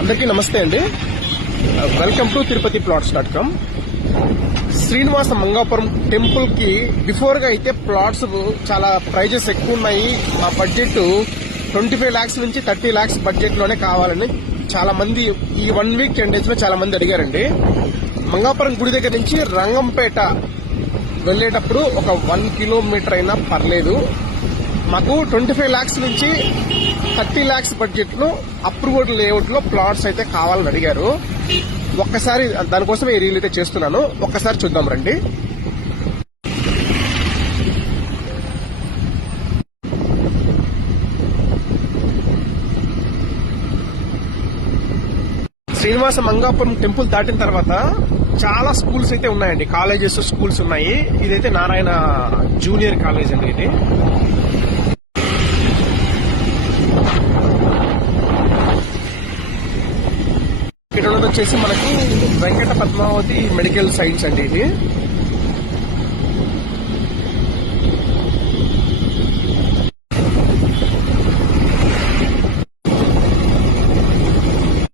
అందరికీ నమస్తే అండి. Welcome to Tirupati plots dot com. Srinivasa Mangapuram temple కి బిఫోర్ గా అయితే ప్లాట్స్ చాలా ప్రైజెస్ ఎక్కువ ఉన్నాయి. మా బడ్జెట్ 25 lakhs నుంచి 30 lakhs బడ్జెట్ లోనే కావాలని చాలా మంది ఈ 1 week 10 days లో చాలా మంది అడిగారండి. మంగాపురం గుడి దగ్గర నుంచి రంగంపేట వెళ్లేటప్పుడు ఒక 1 kilometer అయినా పర్లేదు. మాకు 25 lakhs నుంచి 30 lakhs బడ్జెట్ లో అప్రూవ్డ్ లేఅవుట్ లో ప్లాట్స్ అయితే కావాలని అడిగారు. ఒక్కసారి దానికోసం ఈ రీల్ అయితే చేస్తున్నాను. ఒక్కసారి చూద్దాం రండి. శ్రీనివాస మంగాపురం టెంపుల్ దాటిన తర్వాత చాలా స్కూల్స్ అయితే ఉన్నాయండి. కాలేజెస్, స్కూల్స్ ఉన్నాయి. ఇదైతే నారాయణ జూనియర్ కాలేజ్ అండి. ఇది ఇక్కడ వచ్చేసి మనకు వెంకట పద్మావతి మెడికల్ సైన్స్ అండి. ఇది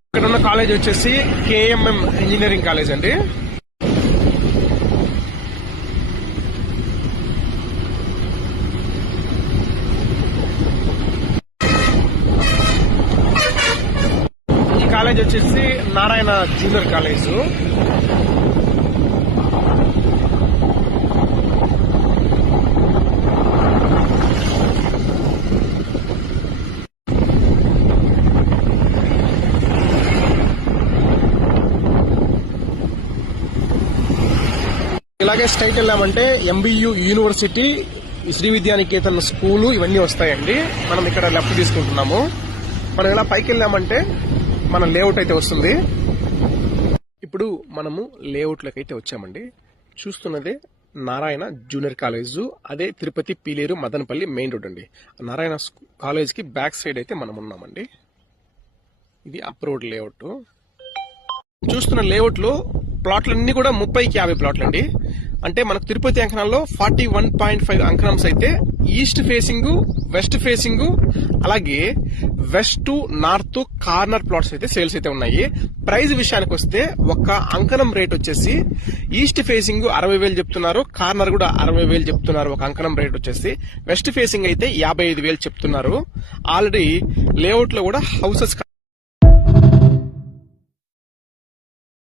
ఇక్కడ ఉన్న కాలేజ్ వచ్చేసి KMM ఇంజనీరింగ్ కాలేజ్ అండి. కాలేజ్ వచ్చేసి నారాయణ జూనియర్ కాలేజ్. ఇలాగే స్ట్రైట్ వెళ్ళామంటే MBU university, Sri Vidyanikethan school ఇవన్నీ వస్తాయండి. మనం ఇక్కడ లెఫ్ట్ తీసుకుంటున్నాము. మనం ఇలా పైకి వెళ్ళామంటే మన లేఅవుట్ అయితే వస్తుంది. ఇప్పుడు మనము లేఅవుట్లోకి అయితే వచ్చామండి. చూస్తున్నదే నారాయణ జూనియర్ కాలేజ్. అదే తిరుపతి, పీలేరు, మదనపల్లి మెయిన్ రోడ్ అండి. నారాయణ కాలేజ్ కి బ్యాక్ సైడ్ అయితే మనం ఉన్నామండి. ఇది అప్రూవ్డ్ లేఅవుట్. చూస్తున్న లేఅవుట్ లో ప్లాట్లన్నీ కూడా 30కి 50 ప్లాట్లు అండి. అంటే మనకు తిరుపతి అంకణంలో 41.5 అంకణంస్ అయితే ఈస్ట్ ఫేసింగ్, వెస్ట్ ఫేసింగ్, అలాగే west to north corner plots అయితే సేల్స్ అయితే ఉన్నాయి. ప్రైస్ విషయానికి వస్తే ఒక అంకణం రేట్ వచ్చేసి ఈస్ట్ ఫేసింగ్ 60,000 చెప్తున్నారు, కార్నర్ కూడా 60,000 చెప్తున్నారు. ఒక అంకణం రేట్ వచ్చేసి వెస్ట్ ఫేసింగ్ అయితే 55,000 చెప్తున్నారు. ఆల్రెడీ లేఅవుట్ లో కూడా హౌసెస్